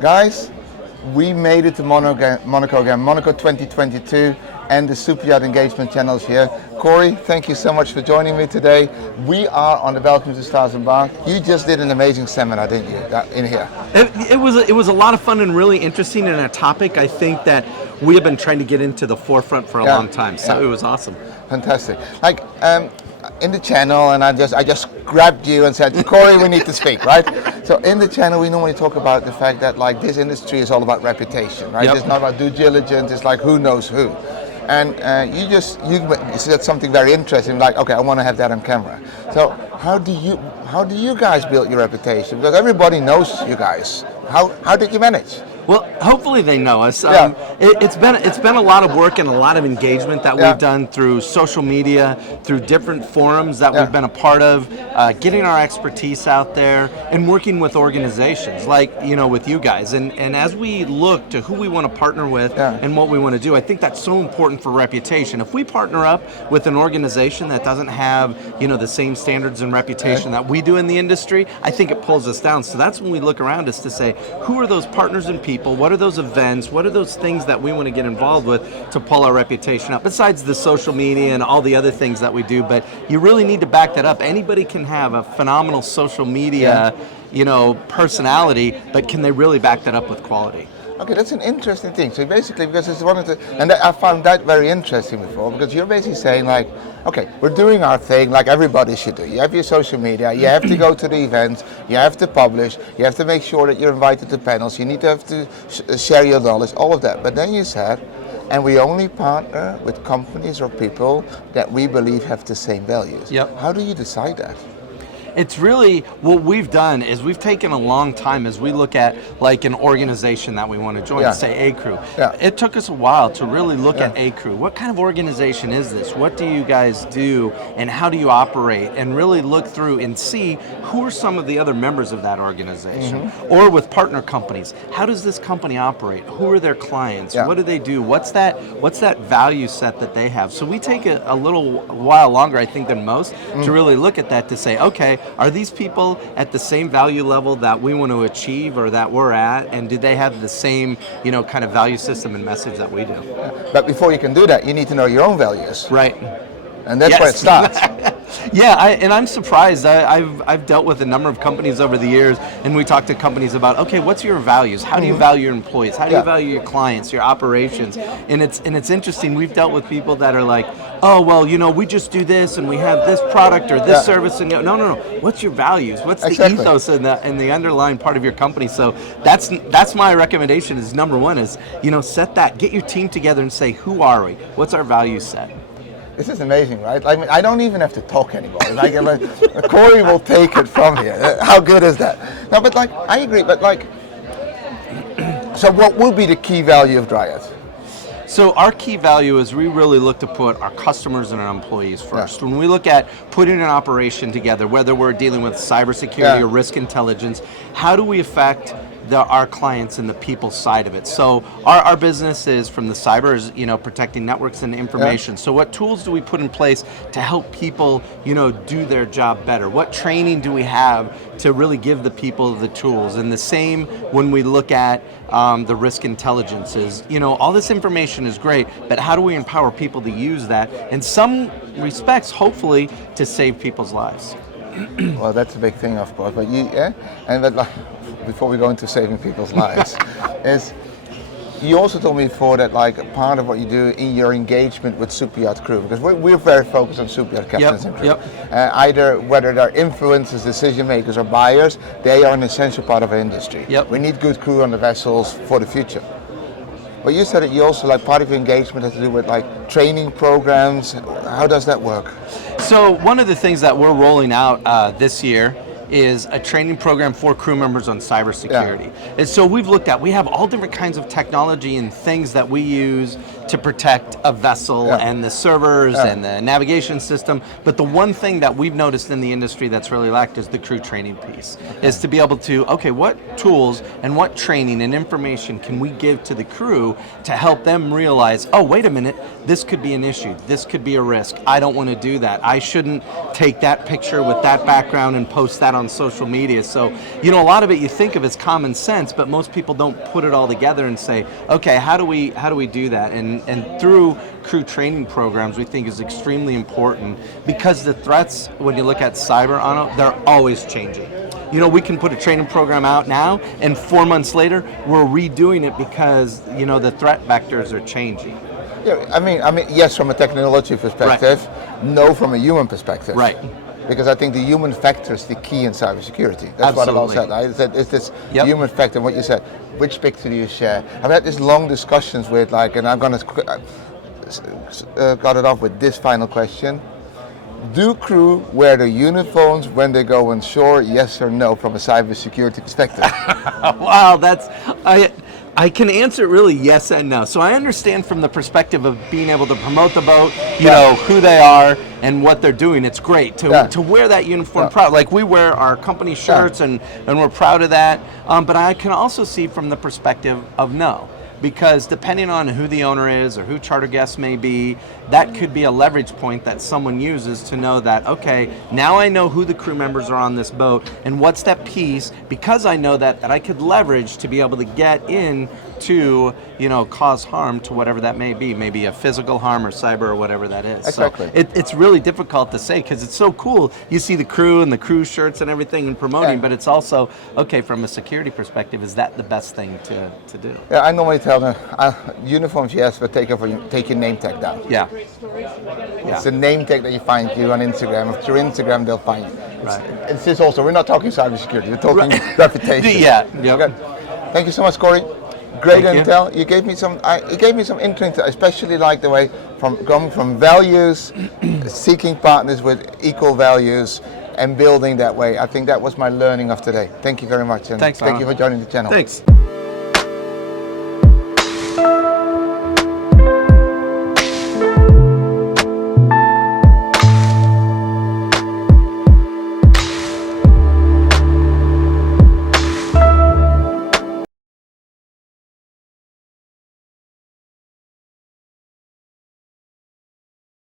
Guys, we made it to Monaco again, Monaco 2022, and the Super Yacht Engagement Channel is here. Corey, thank you so much for joining me today. We are on the Welcome to Stars and Bar. You just did an amazing seminar, didn't you, in here? It was a lot of fun and really interesting, and a topic I think that we have been trying to get into the forefront for a long time. So it was awesome. Fantastic. Like in the channel, and I just grabbed you and said, Corey, we need to speak, right? So in the channel, we normally talk about the fact that like this industry is all about reputation, right? It's not about due diligence. It's like who knows who. And you said something very interesting, like, okay, I want to have that on camera. So how do you guys build your reputation? Because everybody knows you guys. How did you manage? Well, hopefully they know us. It's been a lot of work and a lot of engagement that we've done through social media, through different forums that we've been a part of, getting our expertise out there, and working with organizations like with you guys. And as we look to who we want to partner with and what we want to do, I think that's so important for reputation. If we partner up with an organization that doesn't have the same standards and reputation that we do in the industry, I think it pulls us down. So that's when we look around us to say, who are those partners and people? What are those events? What are those things that we want to get involved with to pull our reputation up? Besides the social media and all the other things that we do, but you really need to back that up. Anybody can have a phenomenal social media, personality, but can they really back that up with quality? Okay, that's an interesting thing. So basically, because it's one of the, and I found that very interesting before, because you're basically saying like, okay, we're doing our thing like everybody should do. You have your social media, you have to go to the events, you have to publish, you have to make sure that you're invited to panels, you need to have to share your knowledge, all of that. But then you said, and we only partner with companies or people that we believe have the same values. How do you decide that? It's really, what we've done is we've taken a long time as we look at like an organization that we want to join, say A-Crew. It took us a while to really look at A-Crew. What kind of organization is this? What do you guys do and how do you operate? And really look through and see who are some of the other members of that organization. Or with partner companies, how does this company operate? Who are their clients? What do they do? What's that value set that they have? So we take a little while longer, I think, than most to really look at that to say, okay, are these people at the same value level that we want to achieve or that we're at? And do they have the same, kind of value system and message that we do? But before you can do that, you need to know your own values. Right. And that's where it starts. And I'm surprised. I've dealt with a number of companies over the years, and we talk to companies about, okay, what's your values? How do you value your employees? How do you value your clients, your operations? And it's interesting. We've dealt with people that are like, oh, well, we just do this, and we have this product or this service, and no. What's your values? What's the ethos and the underlying part of your company? So that's my recommendation. Is number one is set that, get your team together and say, who are we? What's our value set? This is amazing, right? I mean, I don't even have to talk anymore. Corey will take it from here. How good is that? No, but I agree. But so what will be the key value of Dryad? So our key value is we really look to put our customers and our employees first. When we look at putting an operation together, whether we're dealing with cybersecurity or risk intelligence, how do we affect our clients and the people side of it? So our business is from the cyber, protecting networks and information. So what tools do we put in place to help people, do their job better? What training do we have to really give the people the tools? And the same when we look at the risk intelligence is, all this information is great, but how do we empower people to use that in some respects, hopefully, to save people's lives? Well, that's a big thing, of course. But before we go into saving people's lives, is you also told me before that part of what you do in your engagement with super yacht crew, because we're very focused on super yacht captains and crew. Either whether they're influencers, decision makers, or buyers, they are an essential part of our industry. We need good crew on the vessels for the future. But you said that you also part of your engagement has to do with training programs. How does that work? So one of the things that we're rolling out this year is a training program for crew members on cybersecurity. And so we have all different kinds of technology and things that we use to protect a vessel and the servers and the navigation system. But the one thing that we've noticed in the industry that's really lacked is the crew training piece, is to be able to, okay, what tools and what training and information can we give to the crew to help them realize, oh, wait a minute, this could be an issue, this could be a risk, I don't want to do that, I shouldn't take that picture with that background and post that on social media. So, you know, a lot of it you think of as common sense, but most people don't put it all together and say, okay, how do we do that? And through crew training programs, we think is extremely important, because the threats, when you look at cyber, they're always changing. You know, we can put a training program out now, and 4 months later, we're redoing it because, you know, the threat vectors are changing. Yeah, I mean, yes, from a technology perspective, no, from a human perspective. Right. Because I think the human factor is the key in cybersecurity. That's what I've all said. I said it's this human factor. What you said. Which picture do you share? I've had these long discussions with, like, and I'm going to got it off with this final question. Do crew wear the uniforms when they go on shore? Yes or no, from a cybersecurity perspective? Wow, I can answer it really yes and no. So I understand from the perspective of being able to promote the boat, you know, who they are and what they're doing. It's great to wear that uniform proud. Like, we wear our company shirts and we're proud of that. But I can also see from the perspective of no. Because depending on who the owner is or who charter guests may be, that could be a leverage point that someone uses to know that, okay, now I know who the crew members are on this boat, and what's that piece, because I know that I could leverage to be able to get in to, you know, cause harm to whatever that may be, maybe a physical harm or cyber or whatever that is. Exactly. So it's really difficult to say, because it's so cool. You see the crew and the crew shirts and everything and promoting, but it's also, okay, from a security perspective, is that the best thing to do? Yeah, I normally tell them, uniforms yes, but take your name tag down. Yeah. It's the name tag that you find you on Instagram. If through Instagram, they'll find you. It's this also, we're not talking cybersecurity, we're talking reputation. Yeah. Okay. Thank you so much, Corey. Great intel. You gave me some. It gave me some interesting. I especially like the way going from values, seeking partners with equal values, and building that way. I think that was my learning of today. Thank you very much, and thanks, thank you for joining the channel. Thanks.